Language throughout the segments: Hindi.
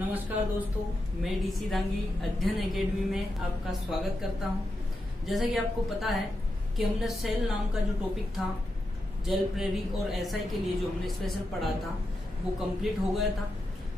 नमस्कार दोस्तों, मैं डीसी दांगी अध्ययन एकेडमी में आपका स्वागत करता हूं। जैसा कि आपको पता है कि हमने सेल नाम का जो टॉपिक था जेल प्रेरी और एसआई के लिए जो हमने स्पेशल पढ़ा था वो कंप्लीट हो गया था,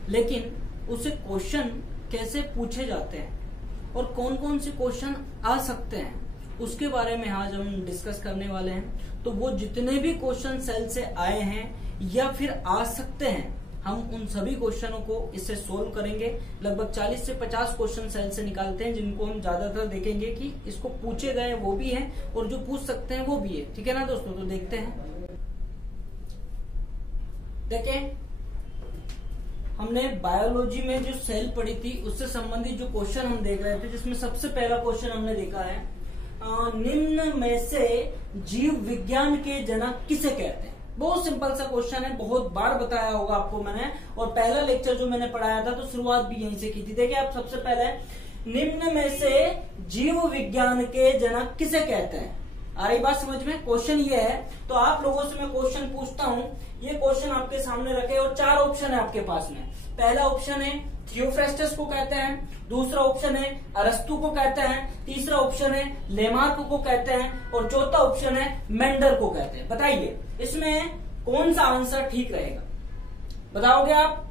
लेकिन उसे क्वेश्चन कैसे पूछे जाते हैं और कौन कौन से क्वेश्चन आ सकते हैं उसके बारे में आज हम डिस्कस करने वाले हैं। तो वो जितने भी क्वेश्चन सेल से आए हैं या फिर आ सकते हैं, हम उन सभी क्वेश्चनों को इससे सोल्व करेंगे। लगभग 40 से 50 क्वेश्चन सेल से निकालते हैं, जिनको हम ज्यादातर देखेंगे कि इसको पूछे गए वो भी हैं और जो पूछ सकते हैं वो भी है। ठीक है ना दोस्तों, तो देखते हैं। देखें, हमने बायोलॉजी में जो सेल पढ़ी थी उससे संबंधित जो क्वेश्चन हम देख रहे थे, जिसमें सबसे पहला क्वेश्चन हमने देखा है, निम्न में से जीव विज्ञान के जनक किसे कहते हैं। बहुत सिंपल सा क्वेश्चन है, बहुत बार बताया होगा आपको मैंने, और पहला लेक्चर जो मैंने पढ़ाया था तो शुरुआत भी यहीं से की थी। देखिए, आप सबसे पहले निम्न में से जीव विज्ञान के जनक किसे कहते हैं। आ रही बात समझ में? क्वेश्चन ये है, तो आप लोगों से मैं क्वेश्चन पूछता हूं। ये क्वेश्चन आपके सामने रखे और 4 ऑप्शन है आपके पास में। पहला ऑप्शन है थियोफ्रास्टस को कहते हैं, दूसरा ऑप्शन है अरस्तु को कहते हैं, तीसरा ऑप्शन है लेमार्क को कहते हैं और चौथा ऑप्शन है मेंडल को कहते हैं। बताइए इसमें कौन सा आंसर ठीक रहेगा? बताओगे आप?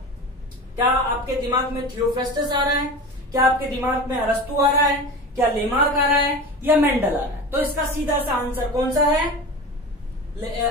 क्या आपके दिमाग में थियोफ्रास्टस आ रहा है, क्या आपके दिमाग में अरस्तु आ रहा है, क्या लेमार्क आ रहा है या मेंडल आ रहा है? तो इसका सीधा सा आंसर कौन सा है?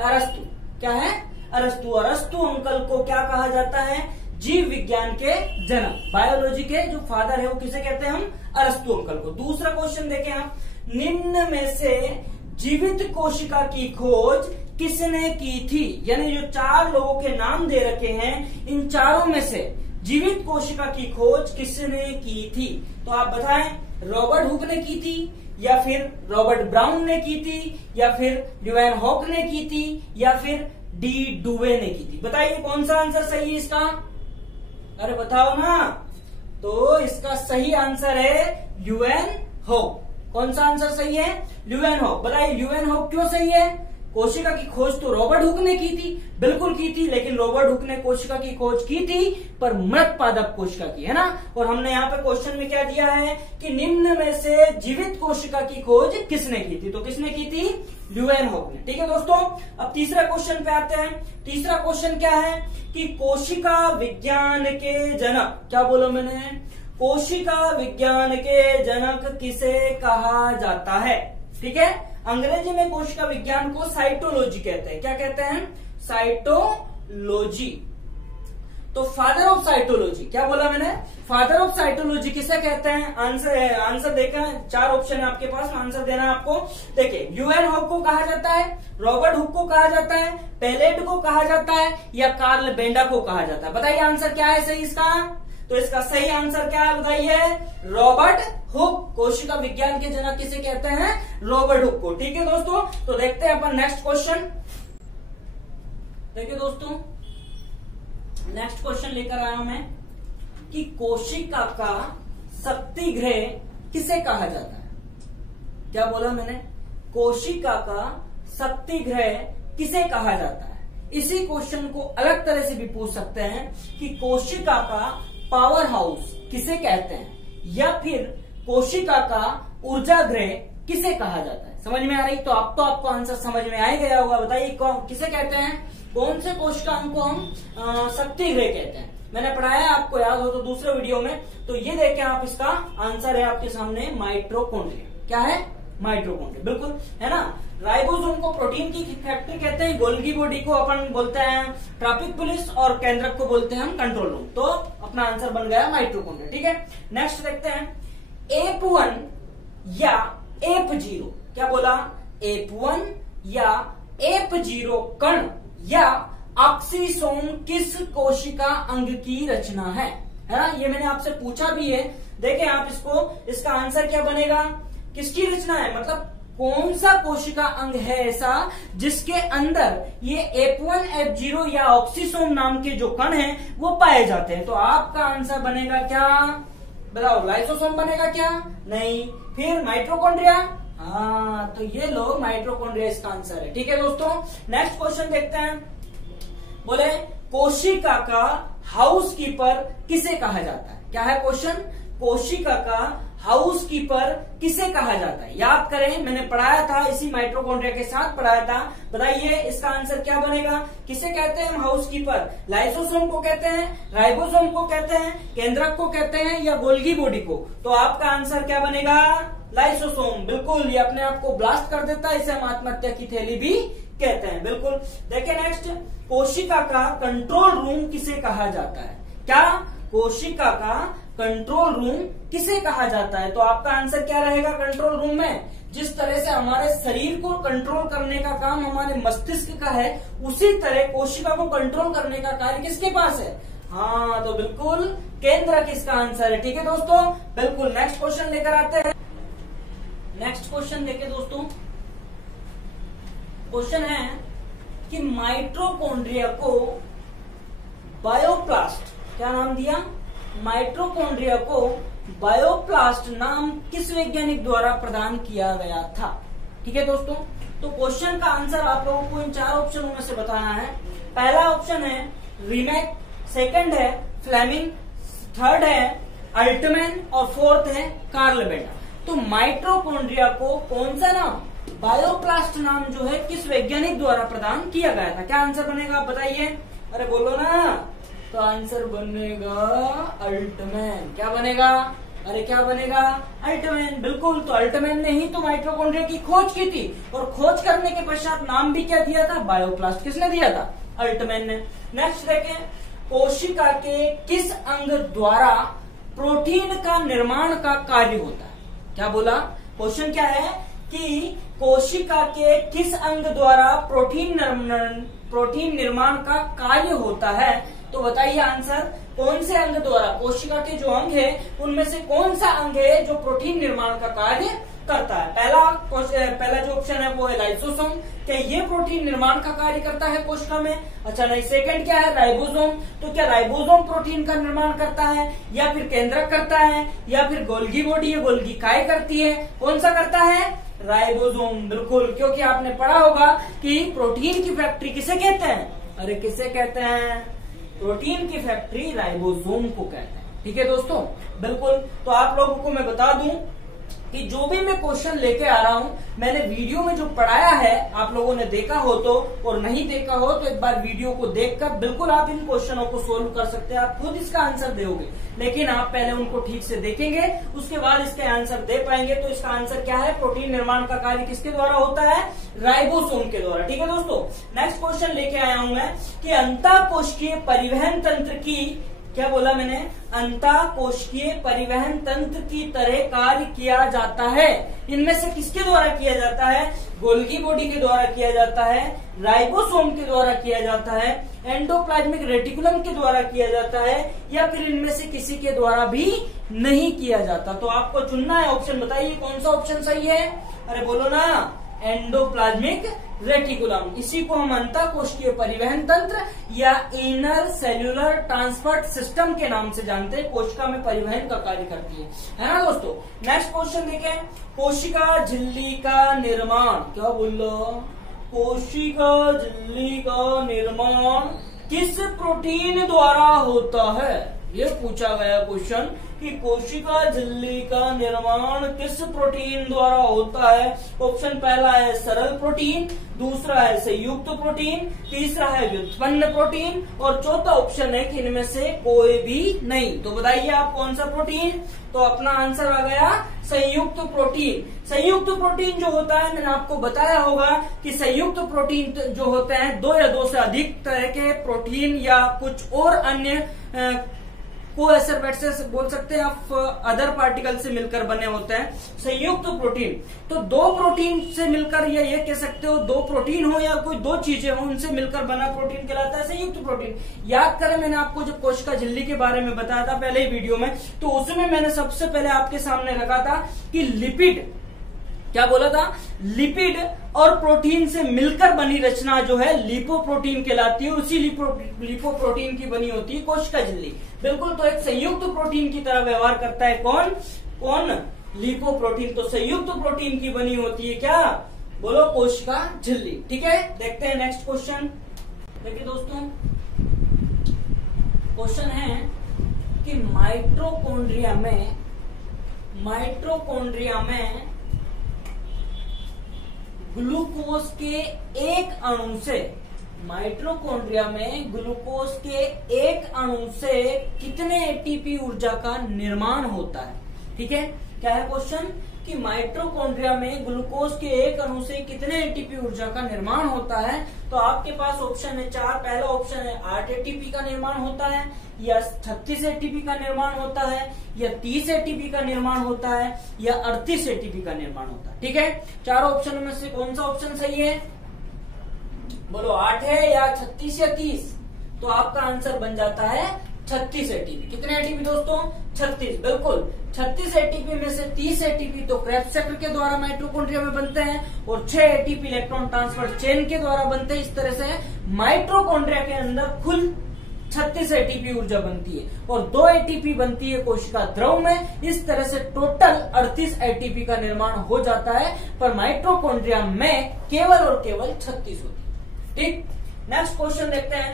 अरस्तु। क्या है? अरस्तु। अरस्तु अंकल को क्या कहा जाता है? जीव विज्ञान के जनक, बायोलॉजी के जो फादर है वो किसे कहते हैं हम? अरस्तु अंकल को। दूसरा क्वेश्चन देखें आप, निम्न में से जीवित कोशिका की खोज किसने की थी। यानी जो 4 लोगों के नाम दे रखे हैं, इन चारों में से जीवित कोशिका की खोज किसने की थी? तो आप बताएं, रॉबर्ट हुक ने की थी, या फिर रॉबर्ट ब्राउन ने की थी, या फिर ल्यूवेन हॉक ने की थी, या फिर डी डुवे ने की थी। बताइए कौन सा आंसर सही है इसका? अरे बताओ ना। तो इसका सही आंसर है ल्यूवेन हॉक। कौन सा आंसर सही है? Leeuwenhoek. बताइए ल्यूवेन हॉक क्यों सही है? कोशिका की खोज तो रॉबर्ट हुक ने की थी, बिल्कुल की थी, लेकिन रॉबर्ट हुक ने कोशिका की खोज की थी पर मृत पादप कोशिका की, है ना। और हमने यहाँ पे क्वेश्चन में क्या दिया है कि निम्न में से जीवित कोशिका की खोज किसने की थी? तो किसने की थी? ल्यूवेन हॉक ने। ठीक है दोस्तों, अब तीसरा क्वेश्चन पे आते हैं। तीसरा क्वेश्चन क्या है कि कोशिका विज्ञान के जनक, क्या बोला मैंने? कोशिका विज्ञान के जनक किसे कहा जाता है? ठीक है, अंग्रेजी में कोशिका विज्ञान को साइटोलॉजी कहते हैं। क्या कहते हैं? साइटोलॉजी। तो फादर ऑफ साइटोलॉजी, क्या बोला मैंने? फादर ऑफ साइटोलॉजी किसे कहते हैं? आंसर देखा, 4 ऑप्शन है आपके पास, आंसर देना है आपको। देखिए, ल्यूवेन हॉक को कहा जाता है, रॉबर्ट हुक को कहा जाता है, पेलेट को कहा जाता है, या कार्ल बेंडा को कहा जाता है। बताइए आंसर क्या है सही इसका? तो इसका सही आंसर क्या है बताइए? Robert Hooke. कोशिका विज्ञान के जनक किसे कहते हैं? रॉबर्ट हुक को। ठीक है दोस्तों, तो देखते हैं अपन नेक्स्ट क्वेश्चन। देखिए दोस्तों, नेक्स्ट क्वेश्चन लेकर आया हूं मैं कि कोशिका का शक्ति गृह किसे कहा जाता है। क्या बोला मैंने? कोशिका का शक्ति गृह किसे कहा जाता है। इसी क्वेश्चन को अलग तरह से भी पूछ सकते हैं कि कोशिका का पावर हाउस किसे कहते हैं, या फिर कोशिका का ऊर्जा गृह किसे कहा जाता है। समझ में आ रही? तो अब तो आपको आंसर समझ में आ ही गया होगा। बताइए किसे कहते हैं? कौन से कोशिका अंग को हम शक्ति गृह कहते हैं। मैंने पढ़ाया, आपको याद हो तो दूसरे वीडियो में। तो ये देखें आप, इसका आंसर है आपके सामने माइटोकॉन्ड्रिया। क्या है? माइटोकॉन्ड्रिया, बिल्कुल, है ना। राइबोसोम को प्रोटीन की फैक्ट्री कहते हैं, गोल्गी बॉडी को अपन बोलते हैं ट्रैफिक पुलिस, और केंद्रक को बोलते हैं हम कंट्रोल रूम। तो अपना आंसर बन गया माइटोकॉन्ड्रिया। ठीक है, नेक्स्ट देखते हैं, एप1 या एप0। क्या बोला? एप1 या एप0 कण या ऑक्सीसोम किस कोशिका अंग की रचना है ना। ये मैंने आपसे पूछा भी है। देखें आप इसको, इसका आंसर क्या बनेगा? किसकी रचना है, मतलब कौन सा कोशिका अंग है ऐसा जिसके अंदर ये एप1 एप0 या ऑक्सीसोम नाम के जो कण हैं वो पाए जाते हैं। तो आपका आंसर बनेगा क्या? बताओ, लाइसोसोम बनेगा क्या? नहीं। फिर माइटोकॉन्ड्रिया? हाँ, तो ये लोग माइटोकॉन्ड्रिया इसका आंसर है। ठीक है दोस्तों, नेक्स्ट क्वेश्चन देखते हैं। बोले कोशिका का हाउसकीपर किसे कहा जाता है? क्या है क्वेश्चन? कोशिका का हाउसकीपर किसे कहा जाता है? याद करें, मैंने पढ़ाया था, इसी माइटोकॉन्ड्रिया के साथ पढ़ाया था। बताइए इसका आंसर क्या बनेगा? किसे कहते हैं हम हाउसकीपर? लाइसोसोम को कहते हैं, राइबोसोम को कहते हैं, केंद्रक को कहते हैं, या गोल्गी बॉडी को? तो आपका आंसर क्या बनेगा? लाइसोसोम। बिल्कुल, ये अपने आप को ब्लास्ट कर देता है, इसे हम आत्महत्या की थैली भी कहते हैं। बिल्कुल। देखिए नेक्स्ट, कोशिका का कंट्रोल रूम किसे कहा जाता है? क्या? कोशिका का कंट्रोल रूम किसे कहा जाता है? तो आपका आंसर क्या रहेगा? कंट्रोल रूम में जिस तरह से हमारे शरीर को कंट्रोल करने का काम हमारे मस्तिष्क का है, उसी तरह कोशिका को कंट्रोल करने का कार्य किसके पास है? हाँ, तो बिल्कुल केंद्रक इसका आंसर है। ठीक है दोस्तों, बिल्कुल। नेक्स्ट क्वेश्चन लेकर आते हैं। नेक्स्ट क्वेश्चन देखिए दोस्तों, क्वेश्चन है कि माइटोकॉन्ड्रिया को बायोप्लास्ट, क्या नाम दिया? माइटोकॉन्ड्रिया को बायोप्लास्ट नाम किस वैज्ञानिक द्वारा प्रदान किया गया था? ठीक है दोस्तों, तो क्वेश्चन का आंसर आप लोगों को इन 4 ऑप्शनों में से बताना है। पहला ऑप्शन है रीमैक, सेकंड है फ्लेमिंग, थर्ड है अल्टमैन और फोर्थ है कार्ल बेटा। तो माइटोकॉन्ड्रिया को कौन सा नाम, बायोप्लास्ट नाम जो है, किस वैज्ञानिक द्वारा प्रदान किया गया था? क्या आंसर बनेगा आप बताइए? अरे बोलो ना। तो आंसर बनेगा अल्टमैन। क्या बनेगा? अरे क्या बनेगा? अल्टमैन। बिल्कुल, तो अल्टमैन ने ही तो माइटोकॉन्ड्रिया की खोज की थी, और खोज करने के पश्चात नाम भी क्या दिया था? बायोप्लास्ट। किसने दिया था? अल्टमैन ने। नेक्स्ट देखें, कोशिका के किस अंग द्वारा प्रोटीन का निर्माण का कार्य होता है? क्या बोला? क्वेश्चन क्या है कि कोशिका के किस अंग द्वारा प्रोटीन निर्माण का कार्य होता है? तो बताइए आंसर, कौन से अंग द्वारा? कोशिका के जो अंग है उनमें से कौन सा अंग है जो प्रोटीन निर्माण का कार्य करता है? पहला जो ऑप्शन है वो है लाइसोसोम। क्या ये प्रोटीन निर्माण का कार्य करता है कोशिका में? अच्छा नहीं। सेकंड क्या है? राइबोसोम। तो क्या राइबोसोम प्रोटीन का निर्माण करता है, या फिर केंद्रक करता है, या फिर गोल्गी बॉडी है, गोल्गी काय करती है? कौन सा करता है? राइबोसोम। बिल्कुल, क्योंकि आपने पढ़ा होगा कि प्रोटीन की फैक्ट्री किसे कहते हैं? अरे किसे कहते हैं? प्रोटीन की फैक्ट्री राइबोसोम को कहते हैं। ठीक है दोस्तों, बिल्कुल। तो आप लोगों को मैं बता दूं कि जो भी मैं क्वेश्चन लेके आ रहा हूं, मैंने वीडियो में जो पढ़ाया है, आप लोगों ने देखा हो तो, और नहीं देखा हो तो एक बार वीडियो को देखकर बिल्कुल आप इन क्वेश्चनों को सोल्व कर सकते हैं। आप खुद इसका आंसर दोगे, लेकिन आप पहले उनको ठीक से देखेंगे, उसके बाद इसके आंसर दे पाएंगे। तो इसका आंसर क्या है? प्रोटीन निर्माण का कार्य किसके द्वारा होता है? राइबोसोम के द्वारा। ठीक है दोस्तों, नेक्स्ट क्वेश्चन लेके आया हूं मैं कि अंतःकोशिकीय परिवहन तंत्र की, क्या बोला मैंने? अंतःकोशिकीय परिवहन तंत्र की तरह कार्य किया जाता है। इनमें से किसके द्वारा किया जाता है? गोल्गी बॉडी के द्वारा किया जाता है, राइबोसोम के द्वारा किया जाता है, एंडोप्लाज्मिक रेटिकुलम के द्वारा किया जाता है, या फिर इनमें से किसी के द्वारा भी नहीं किया जाता? तो आपको चुनना है ऑप्शन। बताइए कौन सा ऑप्शन सही है? अरे बोलो ना, एंडोप्लाज्मिक रेटिकुलम। इसी को हम अंतःकोशिकीय परिवहन तंत्र या इनर सेल्यूलर ट्रांसपोर्ट सिस्टम के नाम से जानते हैं। कोशिका में परिवहन का कार्य करती है ना दोस्तों। नेक्स्ट क्वेश्चन देखें, कोशिका झिल्ली का निर्माण, क्या बोल लो? कोशिका झिल्ली का निर्माण किस प्रोटीन द्वारा होता है? ये पूछा गया क्वेश्चन कि कोशिका झिल्ली का निर्माण किस प्रोटीन द्वारा होता है। ऑप्शन पहला है सरल प्रोटीन, दूसरा है संयुक्त प्रोटीन, तीसरा है व्युत्पन्न प्रोटीन, और चौथा ऑप्शन है कि इनमें से कोई भी नहीं। तो बताइए आप कौन सा प्रोटीन? तो अपना आंसर आ गया संयुक्त प्रोटीन। संयुक्त प्रोटीन जो होता है, मैंने आपको बताया होगा कि संयुक्त प्रोटीन जो होते हैं 2 या 2 से अधिक तरह के प्रोटीन या कुछ और अन्य कोएसरवेट्स बोल सकते हैं आप, अदर पार्टिकल से मिलकर बने होते हैं संयुक्त प्रोटीन। तो 2 प्रोटीन से मिलकर, या ये कह सकते हो 2 प्रोटीन हो या कोई 2 चीजें हो, उनसे मिलकर बना प्रोटीन कहलाता है संयुक्त प्रोटीन। याद करें, मैंने आपको जब कोशिका झिल्ली के बारे में बताया था पहले ही वीडियो में, तो उसमें मैंने सबसे पहले आपके सामने रखा था कि लिपिड, क्या बोला था? लिपिड और प्रोटीन से मिलकर बनी रचना जो है लिपोप्रोटीन कहलाती है, उसी लिपोप्रोटीन की बनी होती है कोशिका झिल्ली। बिल्कुल, तो एक संयुक्त प्रोटीन की तरह व्यवहार करता है कौन? लिपोप्रोटीन। तो संयुक्त प्रोटीन की बनी होती है क्या? बोलो, कोशिका झिल्ली। ठीक है, देखते हैं नेक्स्ट क्वेश्चन। देखिए दोस्तों, क्वेश्चन है कि माइटोकॉन्ड्रिया में ग्लूकोज के एक अणु से माइटोकॉन्ड्रिया में ग्लूकोज के एक अणु से कितने एटीपी ऊर्जा का निर्माण होता है। ठीक है, क्या है क्वेश्चन कि माइटोकॉन्ड्रिया में ग्लूकोज के एक अणु से कितने एटीपी ऊर्जा का निर्माण होता है। तो आपके पास ऑप्शन है 4। पहला ऑप्शन है 8 एटीपी का निर्माण होता है, या 36 एटीपी का निर्माण होता है, या 30 एटीपी का निर्माण होता है, या 38 एटीपी का निर्माण होता है। ठीक है, चारों ऑप्शन में से कौन सा ऑप्शन सही है? बोलो 8 है या 36 या 30? तो आपका आंसर बन जाता है 36 एटीपी। कितने एटीपी दोस्तों? 36, बिल्कुल। 36 एटीपी में से 30 एटीपी तो क्रेब्स चक्र के द्वारा माइटोकॉन्ड्रिया में बनते हैं और 6 एटीपी इलेक्ट्रॉन ट्रांसफर चेन के द्वारा बनते हैं। इस तरह से माइटोकॉन्ड्रिया के अंदर कुल 36 एटीपी ऊर्जा बनती है और 2 एटीपी बनती है कोशिका द्रव में। इस तरह से टोटल 38 एटीपी का निर्माण हो जाता है, पर माइटोकॉन्ड्रिया में केवल और केवल 36 होती है। ठीक, नेक्स्ट क्वेश्चन देखते हैं।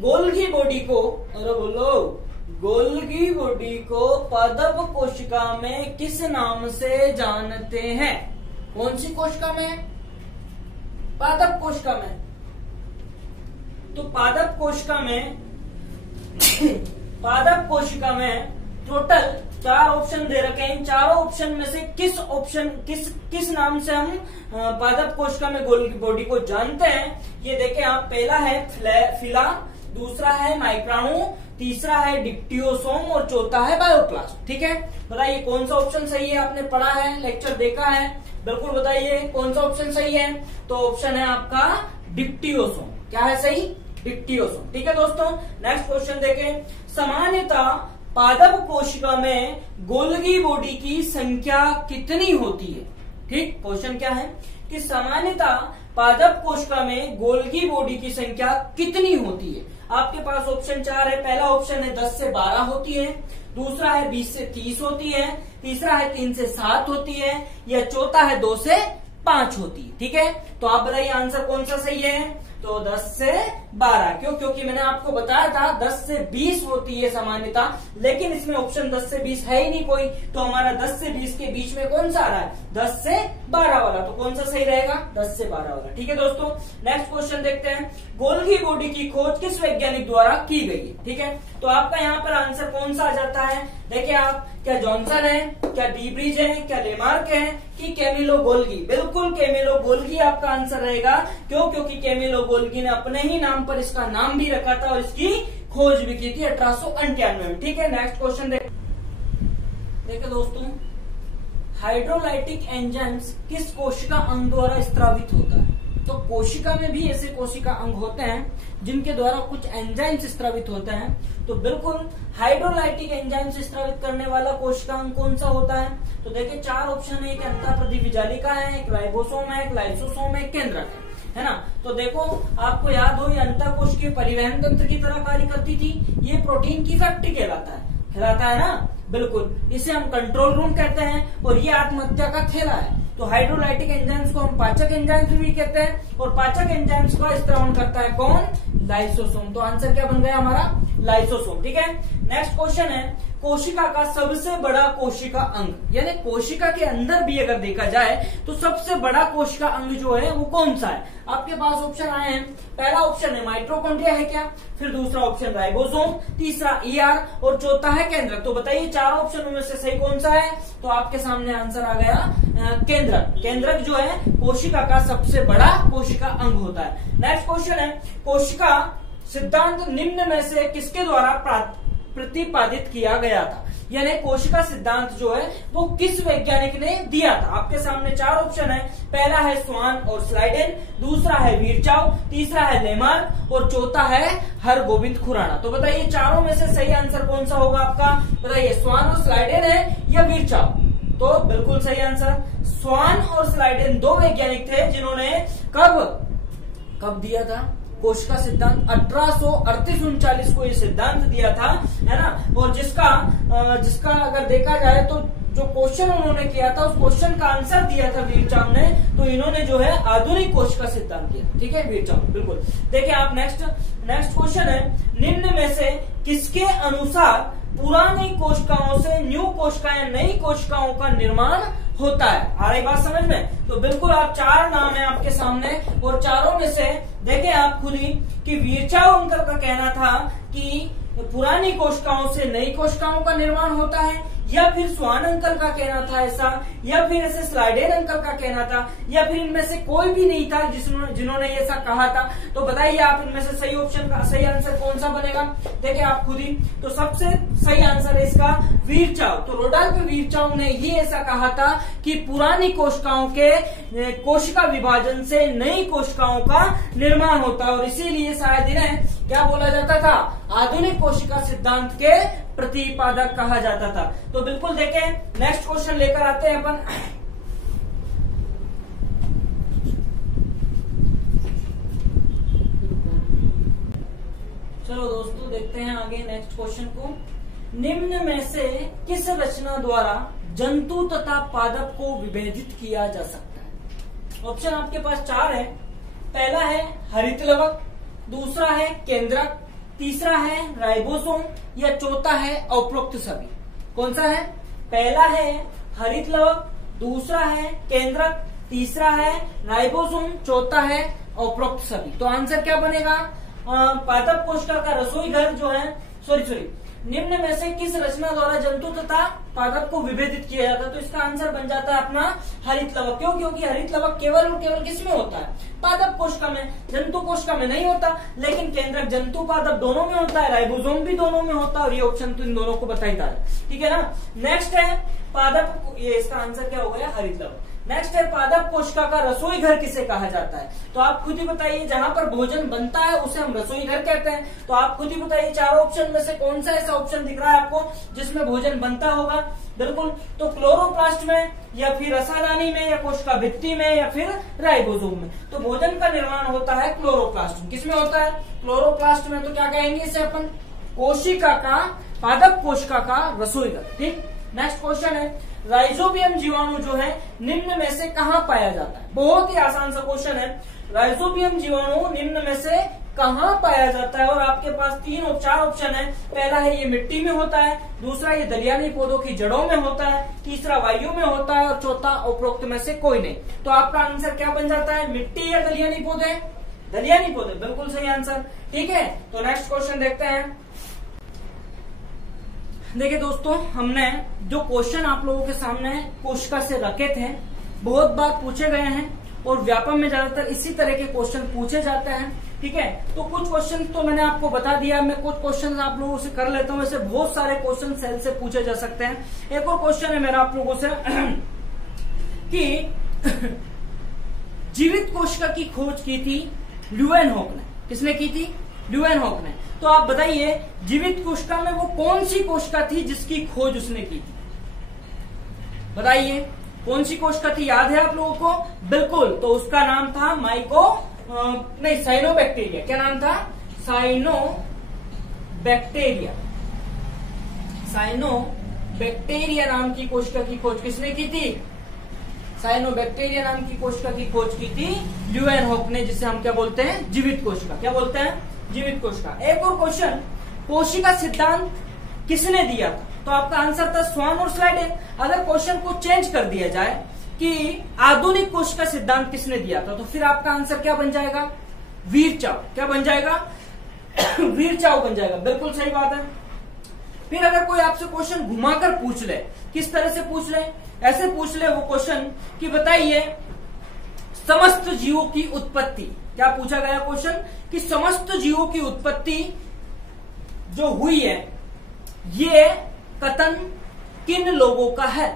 गोल्गी बॉडी को, अरे बोलो, गोल्गी बॉडी को पादप कोशिका में किस नाम से जानते हैं? कौन सी कोशिका में? पादप कोशिका में। तो पादप कोशिका में टोटल 4 ऑप्शन दे रखे हैं। इन चारों ऑप्शन में से किस नाम से हम पादप कोशिका में गोल्गी बॉडी को जानते हैं? ये देखें आप, पहला है फिला, दूसरा है माइक्राणु, तीसरा है डिक्टियोसोम और चौथा है बायोप्लास्ट। ठीक है, बताइए कौन सा ऑप्शन सही है? आपने पढ़ा है, लेक्चर देखा है, बिल्कुल बताइए कौन सा ऑप्शन सही है। तो ऑप्शन है आपका डिक्टियोसोम। क्या है सही? डिक्टियोसोम। ठीक है दोस्तों, नेक्स्ट क्वेश्चन देखें। सामान्यतः पादप कोशिका में गोल्गी बॉडी की संख्या कितनी होती है? ठीक, क्वेश्चन क्या है कि सामान्यतः पादप कोशिका में गोल्गी बॉडी की संख्या कितनी होती है? आपके पास ऑप्शन 4 है। पहला ऑप्शन है 10 से 12 होती है, दूसरा है 20 से 30 होती है, तीसरा है 3 से 7 होती है, या चौथा है 2 से 5 होती है। ठीक है, तो आप बताइए आंसर कौन सा सही है? तो 10 से 12। क्यों? क्योंकि मैंने आपको बताया था 10 से 20 होती है सामान्यतः, लेकिन इसमें ऑप्शन 10 से 20 है ही नहीं कोई, तो हमारा 10 से 20 के बीच में कौन सा आ रहा है? 10 से 12 वाला। तो कौन सा सही रहेगा? 10 से 12 वाला। ठीक है दोस्तों, नेक्स्ट क्वेश्चन देखते हैं। गोल्गी बॉडी की खोज किस वैज्ञानिक द्वारा की गई है? ठीक है, तो आपका यहाँ पर आंसर कौन सा आ जाता है? देखिए आप, क्या जॉनसन है, क्या डीब्रिज है, क्या लेमार्क है, कि कैमिलो गोल्गी? बिल्कुल कैमिलो गोल्गी आपका आंसर रहेगा। क्यों? क्योंकि कैमिलो गोल्गी ने अपने ही नाम पर इसका नाम भी रखा था और इसकी खोज भी की थी 1898 में। ठीक है, नेक्स्ट क्वेश्चन देखिए दोस्तों। हाइड्रोलाइटिक एंजाइम्स किस कोशिका अंग द्वारा स्त्रावित होता है? तो कोशिका में भी ऐसे कोशिका अंग होते हैं जिनके द्वारा कुछ एंजाइम्स स्त्रावित होते हैं। तो बिल्कुल हाइड्रोलाइटिक एंजाइम्स स्त्रावित करने वाला कोशिका अंग कौन सा होता है? तो देखिए 4 ऑप्शन है। एक अंतःप्रदिविजालिका है, एक राइबोसोम है, एक लाइसोसोम है, एक केंद्रक है ना। तो देखो आपको याद हो, ये अंतःकोशिकीय परिवहन तंत्र की तरह कार्य करती थी। ये प्रोटीन की फैक्ट्री कहलाता है ना, बिल्कुल। इसे हम कंट्रोल रूम कहते हैं और ये आत्महत्या का खेला है। तो हाइड्रोलाइटिक एंजाइम्स को हम पाचक एंजाइम्स भी कहते हैं और पाचक एंजाइम्स का स्त्रावण करता है कौन? लाइसोसोम। तो आंसर क्या बन गया हमारा? लाइसोसोम। ठीक है, नेक्स्ट क्वेश्चन है। कोशिका का सबसे बड़ा कोशिका अंग, यानी कोशिका के अंदर भी अगर देखा जाए तो सबसे बड़ा कोशिका अंग जो है वो कौन सा है? आपके पास ऑप्शन आए हैं। पहला ऑप्शन है माइटोकॉन्ड्रिया है क्या, फिर दूसरा ऑप्शन राइबोसोम, तीसरा ईआर और चौथा है केंद्रक। तो बताइए 4 ऑप्शनों में से सही कौन सा है? तो आपके सामने आंसर आ गया केंद्रक। केंद्रक जो है कोशिका का सबसे बड़ा कोशिका अंग होता है। नेक्स्ट क्वेश्चन है। कोशिका सिद्धांत निम्न में से किसके द्वारा प्रतिपादित किया गया था? यानी कोशिका सिद्धांत जो है वो किस वैज्ञानिक ने दिया था? आपके सामने 4 ऑप्शन है। पहला है स्वान और स्लाइडेन, दूसरा है वीरचाउ, तीसरा है लेमार्क और चौथा है हरगोविंद खुराना। तो बताइए चारों में से सही आंसर कौन सा होगा आपका? बताइए स्वान और स्लाइडेन है या वीरचाउ? तो बिल्कुल सही आंसर स्वान और स्लाइडेन 2 वैज्ञानिक थे जिन्होंने कब दिया था कोशिका सिद्धांत? 1838-39 को ये सिद्धांत दिया था, है ना। और जिसका अगर देखा जाए तो जो क्वेश्चन उन्होंने किया था उस क्वेश्चन का आंसर दिया था वीरचाउ ने। तो इन्होंने जो है आधुनिक कोशिका सिद्धांत दिया। ठीक है, वीरचाउ, बिल्कुल। देखिए आप नेक्स्ट क्वेश्चन है। निम्न में से किसके अनुसार पुरानी कोशिकाओं से न्यू कोशिकाएं, नई कोशिकाओं का निर्माण होता है। आ रही बात समझ में? तो बिल्कुल आप 4 नाम है आपके सामने और चारों में से देखें आप खुद ही कि वीरचाव अंकल का कहना था कि पुरानी कोशिकाओं से नई कोशिकाओं का निर्माण होता है, या फिर स्वान अंकल का कहना था ऐसा, या फिर ऐसे स्लाइडेन अंकल का कहना था, या फिर इनमें से कोई भी नहीं था जिन्होंने ऐसा कहा था। तो बताइए आप इनमें से सही ऑप्शन का सही आंसर कौन सा बनेगा? देखिए आप खुद ही। तो सबसे सही आंसर है इसका वीरचाव। तो रोडोल्फ वीरचाव ने ही ऐसा कहा था कि पुरानी कोशिकाओं के कोशिका विभाजन से नई कोशिकाओं का निर्माण होता है, और इसीलिए शायद इन्हें क्या बोला जाता था? आधुनिक कोशिका सिद्धांत के प्रतिपादक कहा जाता था। तो बिल्कुल देखें, नेक्स्ट क्वेश्चन लेकर आते हैं अपन। चलो दोस्तों देखते हैं आगे नेक्स्ट क्वेश्चन को। निम्न में से किस रचना द्वारा जंतु तथा पादप को विभेदित किया जा सकता है? ऑप्शन आपके पास 4 है। पहला है हरित लवक, दूसरा है केंद्रक, तीसरा है राइबोसोम, या चौथा है उपरोक्त सभी। कौन सा है? पहला है हरित लवक, दूसरा है केंद्रक, तीसरा है राइबोसोम, चौथा है उपरोक्त सभी। तो आंसर क्या बनेगा? पादप कोशिका का रसोई घर जो है, सॉरी निम्न में से किस रचना द्वारा जंतु तथा पादप को विभेदित किया जाता है? तो इसका आंसर बन जाता है अपना हरित लवक। क्यों? क्योंकि हरित लवक केवल और केवल किसमें होता है? पादप कोशिका में, जंतु कोशिका में नहीं होता। लेकिन केंद्रक जंतु पादप दोनों में होता है, राइबोसोम भी दोनों में होता है, और ये ऑप्शन तो इन दोनों को बताई जा रहा है। ठीक है ना? नेक्स्ट है पादप, ये इसका आंसर क्या हो गया? हरित लवक। नेक्स्ट है पादप कोशिका का रसोई घर किसे कहा जाता है? तो आप खुद ही बताइए, जहां पर भोजन बनता है उसे हम रसोई घर कहते हैं। तो आप खुद ही बताइए, चारों ऑप्शन में से कौन सा ऐसा ऑप्शन दिख रहा है आपको जिसमें भोजन बनता होगा? बिल्कुल, तो क्लोरोप्लास्ट में, या फिर रसादानी में, या कोशिका भित्ति में, या फिर राइबोसोम में। तो भोजन का निर्माण होता है क्लोरोप्लास्ट में। किसमें होता है? क्लोरोप्लास्ट में। तो क्या कहेंगे इसे अपन? कोशिका का, पादप कोशिका का रसोई घर। ठीक। नेक्स्ट क्वेश्चन है राइजोबियम जीवाणु जो है निम्न में से कहाँ पाया जाता है? बहुत ही आसान सा क्वेश्चन है। राइजोबियम जीवाणु निम्न में से कहाँ पाया जाता है? और आपके पास 4 ऑप्शन है। पहला है ये मिट्टी में होता है, दूसरा ये दलयानी पौधों की जड़ों में होता है, तीसरा वायु में होता है, और चौथा उपरोक्त में से कोई नहीं। तो आपका आंसर क्या बन जाता है? मिट्टी या दलयानी पौधे? दलयानी पौधे, बिल्कुल सही आंसर। ठीक है, तो नेक्स्ट क्वेश्चन देखते हैं। देखिए दोस्तों, हमने जो क्वेश्चन आप लोगों के सामने कोशिका से रखे थे, बहुत बार पूछे गए हैं, और व्यापम में ज्यादातर इसी तरह के क्वेश्चन पूछे जाते हैं। ठीक है, तो कुछ क्वेश्चन तो मैंने आपको बता दिया, मैं कुछ क्वेश्चन आप लोगों से कर लेता हूं। वैसे बहुत सारे क्वेश्चन सेल से पूछे जा सकते हैं। एक और क्वेश्चन है मेरा आप लोगों से कि जीवित कोशिका की खोज की थी ल्यूवेनहॉक ने। किसने की थी? ल्यूवेनहॉक ने। तो आप बताइए, जीवित कोशिका में वो कौन सी कोशिका थी जिसकी खोज उसने की थी? बताइए कौन सी कोशिका थी? याद है आप लोगों को? बिल्कुल, तो उसका नाम था साइनोबैक्टीरिया। क्या नाम था? साइनोबैक्टीरिया। साइनोबैक्टीरिया नाम की कोशिका की खोज किसने की थी? साइनोबैक्टीरिया नाम की कोशिका की खोज की थी ल्यूवेनहॉक ने, जिसे हम क्या बोलते हैं? जीवित कोशिका। क्या बोलते हैं? जीवित कोशिका। एक और क्वेश्चन, कोशिका सिद्धांत किसने दिया था? तो आपका आंसर था स्वान और स्लाइडेन। अगर क्वेश्चन को चेंज कर दिया जाए कि आधुनिक कोशिका सिद्धांत किसने दिया था, तो फिर आपका आंसर क्या बन जाएगा? वीरचाव। क्या बन जाएगा? वीरचाव बन जाएगा। बिल्कुल सही बात है। फिर अगर कोई आपसे क्वेश्चन घुमाकर पूछ ले, किस तरह से पूछ ले? ऐसे पूछ ले वो क्वेश्चन कि बताइए समस्त जीवों की उत्पत्ति। क्या पूछा गया क्वेश्चन? कि समस्त जीवों की उत्पत्ति जो हुई है, ये कथन किन लोगों का है?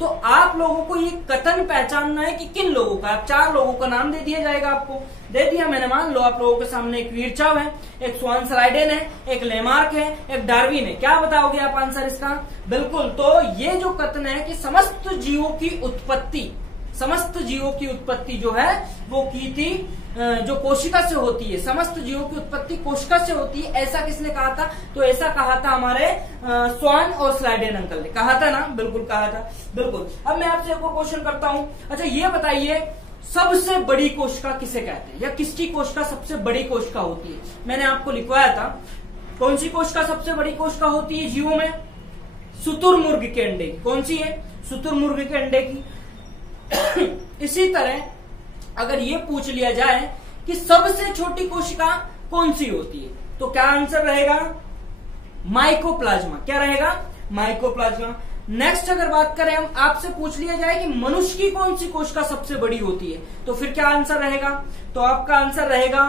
तो आप लोगों को ये कथन पहचानना है कि किन लोगों का। आप 4 लोगों का नाम दे दिया जाएगा आपको। दे दिया मैंने, मान लो आप लोगों के सामने एक वीरचाव है, एक स्वान स्लाइडेन है, एक लेमार्क है, एक डार्विन है। क्या बताओगे आप आंसर इसका? बिल्कुल, तो ये जो कथन है कि समस्त जीवों की उत्पत्ति, समस्त जीवों की उत्पत्ति जो है वो की थी जो कोशिका से होती है। समस्त जीवों की उत्पत्ति कोशिका से होती है, ऐसा किसने कहा था? तो ऐसा कहा था हमारे स्वान और स्लाइडेन अंकल ने। कहा था ना? बिल्कुल कहा था। बिल्कुल। अब मैं आपसे एक और क्वेश्चन करता हूं। अच्छा ये बताइए, सबसे बड़ी कोशिका किसे कहते हैं, या किसकी कोशिका सबसे बड़ी कोशिका होती है? मैंने आपको लिखवाया था कौन सी कोशिका सबसे बड़ी कोशिका होती है जीवों में? शुतुरमुर्ग के अंडे की। कौन सी है? शुतुरमुर्ग के अंडे की। इसी तरह अगर ये पूछ लिया जाए कि सबसे छोटी कोशिका कौन सी होती है, तो क्या आंसर रहेगा? माइकोप्लाज्मा। क्या रहेगा? माइकोप्लाज्मा। नेक्स्ट अगर बात करें हम, आपसे पूछ लिया जाए कि मनुष्य की कौन सी कोशिका सबसे बड़ी होती है, तो फिर क्या आंसर रहेगा? तो आपका आंसर रहेगा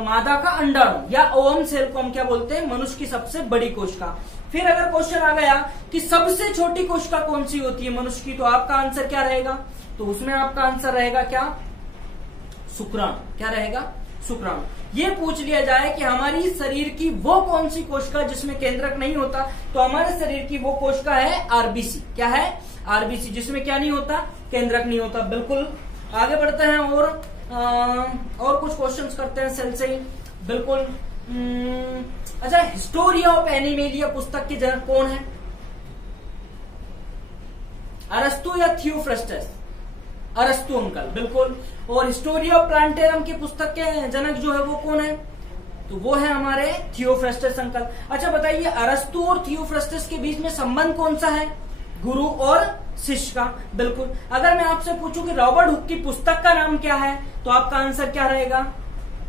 मादा का अंडाणु या ओवम सेल को हम क्या बोलते हैं? मनुष्य की सबसे बड़ी कोशिका। फिर अगर क्वेश्चन आ गया कि सबसे छोटी कोशिका कौन सी होती है मनुष्य की, तो आपका आंसर क्या रहेगा? तो उसमें आपका आंसर रहेगा क्या? शुक्राणु। क्या रहेगा? शुक्राणु। ये पूछ लिया जाए कि हमारी शरीर की वो कौन सी कोशिका जिसमें केंद्रक नहीं होता, तो हमारे शरीर की वो कोशिका है आरबीसी। क्या है? आरबीसी, जिसमें क्या नहीं होता? केंद्रक नहीं होता। बिल्कुल। आगे बढ़ते हैं और कुछ क्वेश्चंस करते हैं सेल से ही। बिल्कुल। अच्छा, हिस्टोरी ऑफ एनिमेलिया पुस्तक के जनक कौन है? अरस्तु या थियोफ्रस्टस? अरस्तु अंकल। बिल्कुल। और हिस्टोरी ऑफ प्लांटेरम की पुस्तक के जनक जो है वो कौन है? तो वो है हमारे थियोफ्रस्टस अंकल। अच्छा बताइए, अरस्तु और थियोफ्रस्टस के बीच में संबंध कौन सा है? गुरु और शिष्य का। बिल्कुल। अगर मैं आपसे पूछूं कि रॉबर्ट हुक की पुस्तक का नाम क्या है, तो आपका आंसर क्या रहेगा?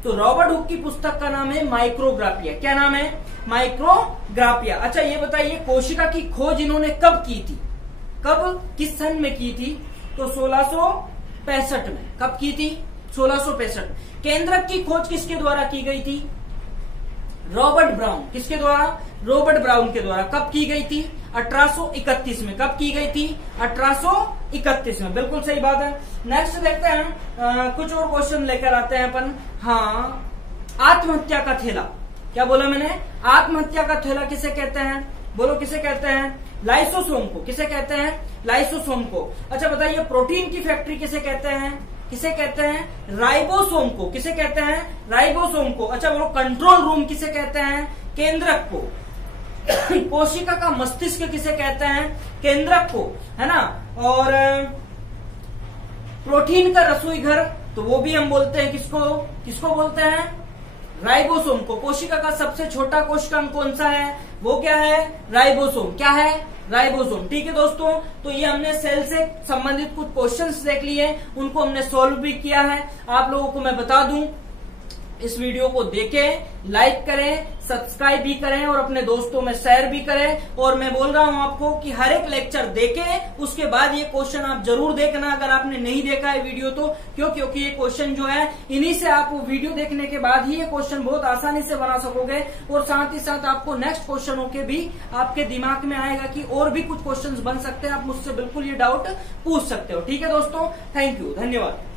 तो रॉबर्ट हुक की पुस्तक का नाम है माइक्रोग्राफिया। क्या नाम है? माइक्रोग्राफिया। अच्छा ये बताइए, कोशिका की खोज इन्होंने कब की थी? कब, किस सन में की थी? तो 1665 में। कब की थी? 1665। केंद्रक की खोज किसके द्वारा की गई थी? Robert brown. किसके द्वारा? रॉबर्ट ब्राउन के द्वारा। कब की गई थी? 1831 में। कब की गई थी? 1831 में। बिल्कुल सही बात है। नेक्स्ट देखते हैं, कुछ और क्वेश्चन लेकर आते हैं अपन। हाँ, आत्महत्या का थैला। क्या बोला मैंने? आत्महत्या का थैला किसे कहते हैं? बोलो किसे कहते हैं? लाइसोसोम को। किसे कहते हैं? लाइसोसोम को। अच्छा बताइए, प्रोटीन की फैक्ट्री किसे कहते हैं? किसे कहते हैं? राइबोसोम को। किसे कहते हैं? राइबोसोम को। अच्छा बोलो, कंट्रोल रूम किसे कहते हैं? केंद्रक को। कोशिका का मस्तिष्क किसे कहते हैं? केंद्रक को, है ना। और प्रोटीन का रसोई घर, तो वो भी हम बोलते हैं किसको? किसको बोलते हैं? राइबोसोम को। कोशिका का सबसे छोटा कोशिकांग कौन सा है? वो क्या है? राइबोसोम। क्या है? राइबोसोम। ठीक है दोस्तों, तो ये हमने सेल से संबंधित कुछ क्वेश्चंस देख लिए, उनको हमने सॉल्व भी किया है। आप लोगों को मैं बता दूं, इस वीडियो को देखें, लाइक करें, सब्सक्राइब भी करें और अपने दोस्तों में शेयर भी करें। और मैं बोल रहा हूं आपको कि हर एक लेक्चर देखें, उसके बाद ये क्वेश्चन आप जरूर देखना अगर आपने नहीं देखा है वीडियो तो। क्योंकि ये क्वेश्चन जो है, इन्हीं से आप वीडियो देखने के बाद ही ये क्वेश्चन बहुत आसानी से बना सकोगे। और साथ ही साथ आपको नेक्स्ट क्वेश्चनों के भी आपके दिमाग में आएगा कि और भी कुछ क्वेश्चन बन सकते हैं। आप मुझसे बिल्कुल ये डाउट पूछ सकते हो। ठीक है दोस्तों, थैंक यू, धन्यवाद।